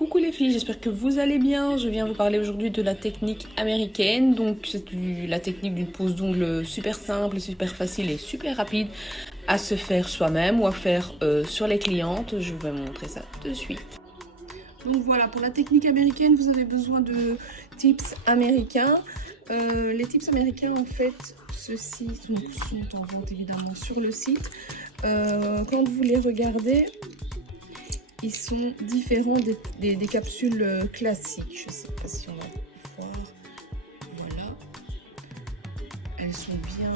Coucou les filles, j'espère que vous allez bien. Je viens vous parler aujourd'hui de la technique américaine. Donc c'est la technique d'une pose d'ongles super simple, super facile et super rapide à se faire soi-même ou à faire sur les clientes. Je vais vous montrer ça de suite. Donc voilà, pour la technique américaine, vous avez besoin de tips américains. Les tips américains, en fait, ceux-ci sont en vente évidemment sur le site. Quand vous les regardez, ils sont différents des capsules classiques. Je ne sais pas si on va voir. Voilà. Elles sont bien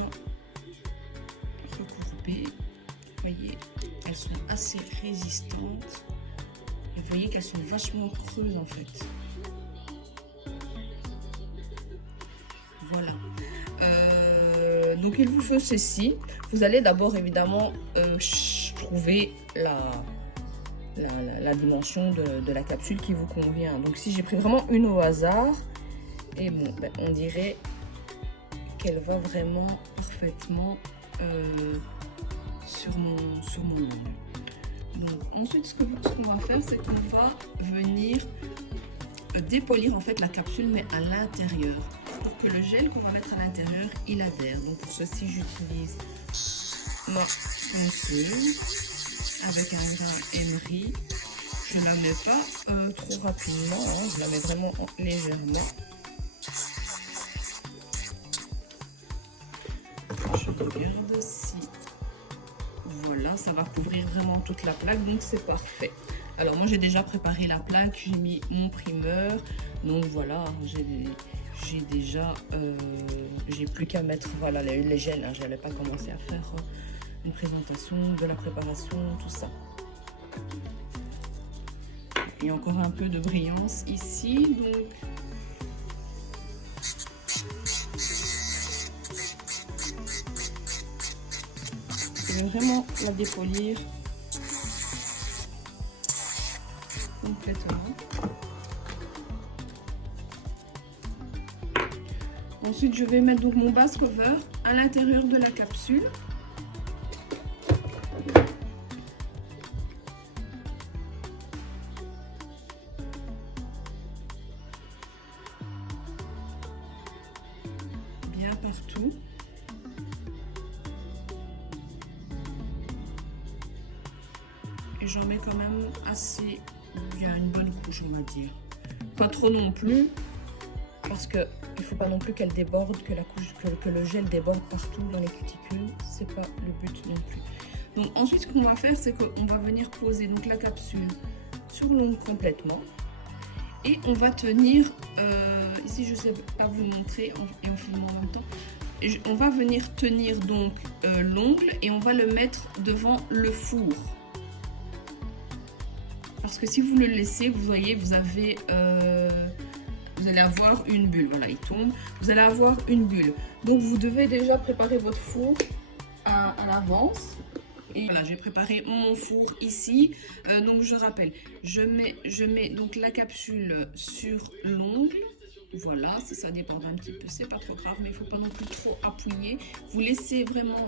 recourbées. Vous voyez, elles sont assez résistantes. Et vous voyez qu'elles sont vachement creuses en fait. Voilà. Donc il vous faut ceci. Vous allez d'abord évidemment trouver la dimension de la capsule qui vous convient. Donc si j'ai pris vraiment une au hasard, et bon, ben, on dirait qu'elle va vraiment parfaitement sur mon ongle. Donc, ensuite, ce qu'on va faire, c'est qu'on va venir dépolir en fait la capsule, mais à l'intérieur, pour que le gel qu'on va mettre à l'intérieur, il adhère. Donc pour ceci, j'utilise ma ponceuse avec un grain emery. Je ne la mets pas trop rapidement, hein, je la mets vraiment légèrement. Je regarde si... Voilà, ça va couvrir vraiment toute la plaque, donc c'est parfait. Alors moi j'ai déjà préparé la plaque, j'ai mis mon primeur, donc voilà, j'ai déjà, j'ai plus qu'à mettre voilà, les gels, hein, je n'allais pas commencer à faire une présentation de la préparation, tout ça. Il y a encore un peu de brillance ici, donc je vais vraiment la dépolir complètement. Ensuite, je vais mettre donc mon base cover à l'intérieur de la capsule. Bien partout. Et j'en mets quand même assez, il y a une bonne couche, on va dire. Pas trop non plus, parce que il faut pas non plus qu'elle déborde, que le gel déborde partout dans les cuticules. C'est pas le but non plus. Donc ensuite, ce qu'on va faire, c'est qu'on va venir poser donc la capsule sur l'ongle complètement. Et on va tenir, ici je sais pas vous le montrer et en filmant en même temps, on va venir tenir donc l'ongle et on va le mettre devant le four. Parce que si vous le laissez, vous voyez, vous allez avoir une bulle. Voilà, il tombe. Vous allez avoir une bulle. Donc, vous devez déjà préparer votre four à l'avance. Et voilà, j'ai préparé mon four ici. Donc, je rappelle, je mets donc la capsule sur l'ongle. Voilà, si ça déborde un petit peu, c'est pas trop grave, mais il ne faut pas non plus trop appuyer. Vous laissez vraiment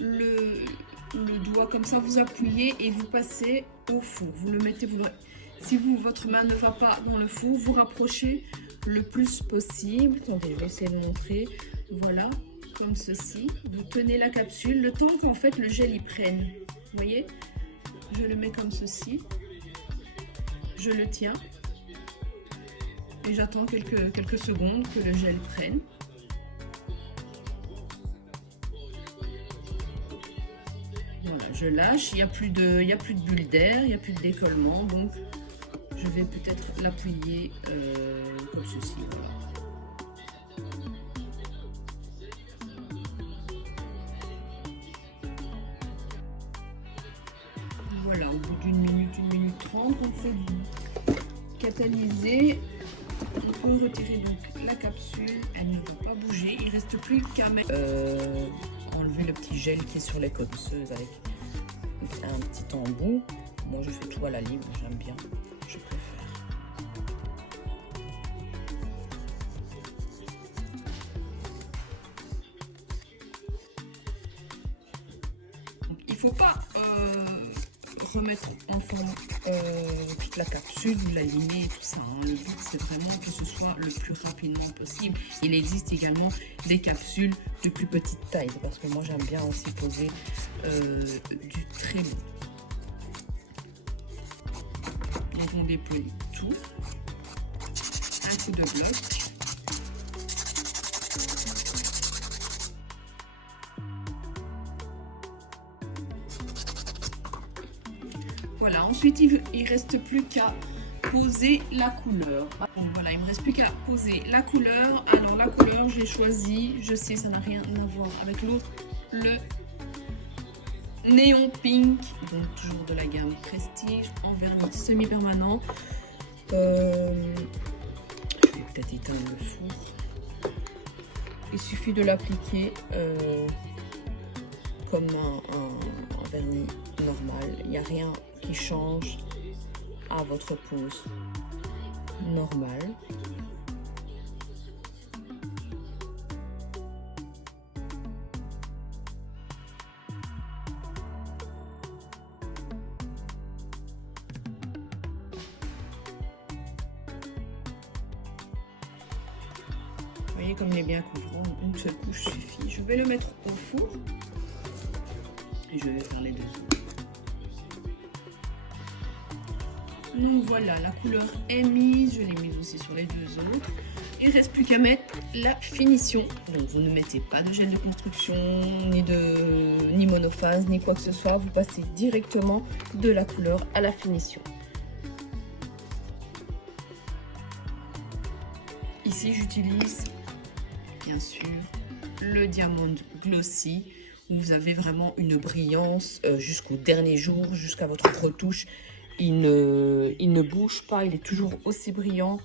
le doigt comme ça, vous appuyez et vous passez au four. Vous le mettez, si votre main ne va pas dans le four, vous rapprochez le plus possible. Attendez, je vais essayer de montrer. Voilà, comme ceci. Vous tenez la capsule le temps qu'en fait le gel y prenne. Vous voyez, je le mets comme ceci. Je le tiens. Et j'attends quelques secondes que le gel prenne. Voilà, je lâche, il n'y a plus de bulle d'air, il n'y a plus de décollement, donc je vais peut-être l'appuyer comme ceci. Voilà, au bout d'une minute 30, on fait du catalysé. On peut retirer donc la capsule, elle ne va pas bouger, il ne reste plus qu'à mettre... enlever le petit gel qui est sur les codeuses avec un petit embout. Moi je fais tout à la libre, j'aime bien, je préfère. Donc, il ne faut pas remettre en forme toute la capsule, vous la limez et tout ça. Hein. Le but, c'est vraiment que ce soit le plus rapidement possible. Il existe également des capsules de plus petite taille, parce que moi, j'aime bien aussi poser du très bon. Donc, on déplie tout. Un coup de bloc. Voilà, ensuite il reste plus qu'à poser la couleur. Donc voilà, il me reste plus qu'à poser la couleur. Alors la couleur, j'ai choisi, je sais, ça n'a rien à voir avec l'autre, le néon pink, donc toujours de la gamme Prestige en vernis semi-permanent. Je vais peut-être éteindre le four. Il suffit de l'appliquer comme un vernis normal. Il n'y a rien qui change à votre pose normale. Vous voyez comme il est bien couvrant, une seule couche suffit. Je vais le mettre au four et je vais faire les deux autres. Donc voilà, la couleur est mise, je l'ai mise aussi sur les deux autres. Il ne reste plus qu'à mettre la finition. Donc vous ne mettez pas de gel de construction, ni monophase, ni quoi que ce soit. Vous passez directement de la couleur à la finition. Ici, j'utilise bien sûr le Diamond Glossy. Vous avez vraiment une brillance jusqu'au dernier jour, jusqu'à votre retouche. Il ne bouge pas, il est toujours aussi brillant.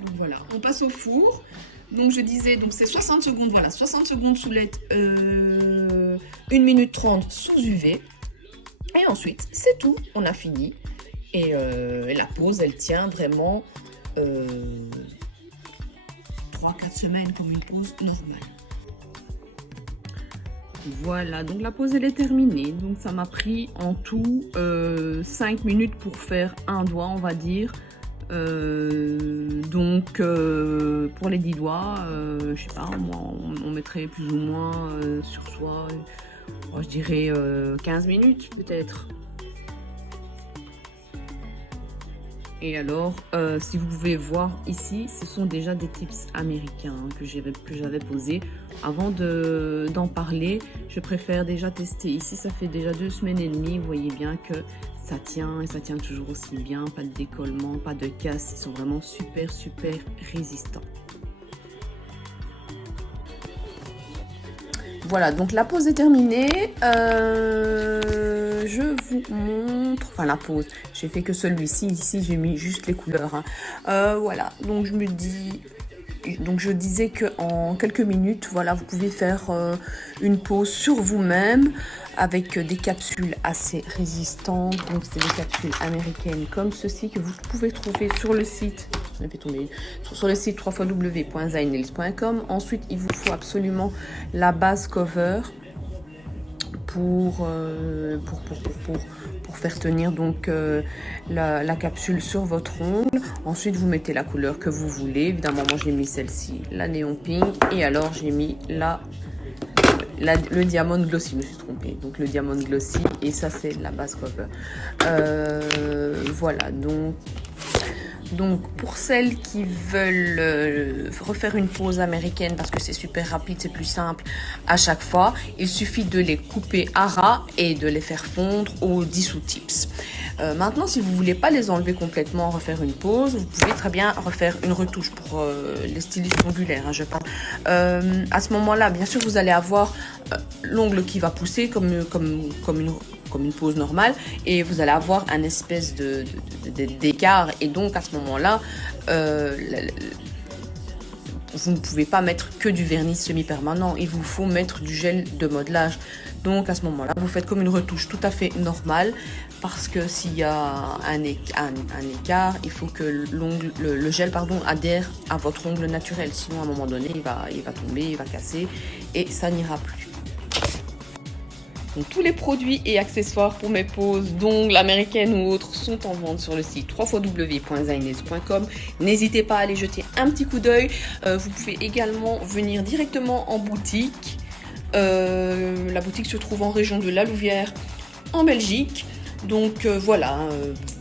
Donc voilà, on passe au four. Donc je disais, donc c'est 60 secondes, voilà, 60 secondes sous LED, 1 minute 30 sous UV. Et ensuite, c'est tout, on a fini. Et la pose, elle tient vraiment 3-4 semaines comme une pose normale. Voilà, donc la pose elle est terminée. Donc ça m'a pris en tout 5 minutes pour faire un doigt, on va dire. Pour les 10 doigts, je sais pas, moi on mettrait plus ou moins sur soi, je dirais 15 minutes peut-être. Et alors, si vous pouvez voir ici, ce sont déjà des tips américains que j'avais posés. Avant d'en parler, je préfère déjà tester. Ici, ça fait déjà 2 semaines et demie. Vous voyez bien que ça tient et ça tient toujours aussi bien. Pas de décollement, pas de casse. Ils sont vraiment super résistants. Voilà, donc la pose est terminée. Je vous montre, enfin la pose, j'ai fait que celui-ci, ici j'ai mis juste les couleurs. Hein. Voilà, donc je disais que en quelques minutes, voilà, vous pouvez faire une pose sur vous-même avec des capsules assez résistantes. Donc c'est des capsules américaines comme ceci que vous pouvez trouver sur le site. Sur le site www.zainails.com. Ensuite, il vous faut absolument la base cover pour faire tenir donc la capsule sur votre ongle. Ensuite, vous mettez la couleur que vous voulez. Évidemment, moi j'ai mis celle-ci, la néon pink, et alors j'ai mis le Diamond Glossy, je me suis trompée. Donc le Diamond Glossy, et ça c'est la base cover. Voilà, donc pour celles qui veulent refaire une pose américaine, parce que c'est super rapide, c'est plus simple à chaque fois, il suffit de les couper à ras et de les faire fondre au dissous tips. Maintenant, si vous voulez pas les enlever complètement, refaire une pose, vous pouvez très bien refaire une retouche pour les stylistes ongulaires, hein, je parle. À ce moment-là, bien sûr, vous allez avoir l'ongle qui va pousser comme une pose normale, et vous allez avoir un espèce d'écart, et donc à ce moment-là, vous ne pouvez pas mettre que du vernis semi-permanent, il vous faut mettre du gel de modelage. Donc à ce moment-là, vous faites comme une retouche tout à fait normale, parce que s'il y a un écart, il faut que le gel adhère à votre ongle naturel, sinon à un moment donné, il va tomber, il va casser, et ça n'ira plus. Donc, tous les produits et accessoires pour mes poses d'ongles américaines ou autres sont en vente sur le site www.zainez.com. N'hésitez pas à aller jeter un petit coup d'œil. Vous pouvez également venir directement en boutique. La boutique se trouve en région de La Louvière, en Belgique. Donc voilà,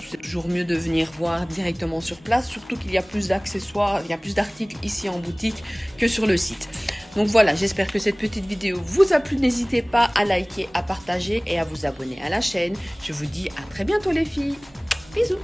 c'est toujours mieux de venir voir directement sur place, surtout qu'il y a plus d'accessoires, il y a plus d'articles ici en boutique que sur le site. Donc voilà, j'espère que cette petite vidéo vous a plu. N'hésitez pas à liker, à partager et à vous abonner à la chaîne. Je vous dis à très bientôt les filles. Bisous.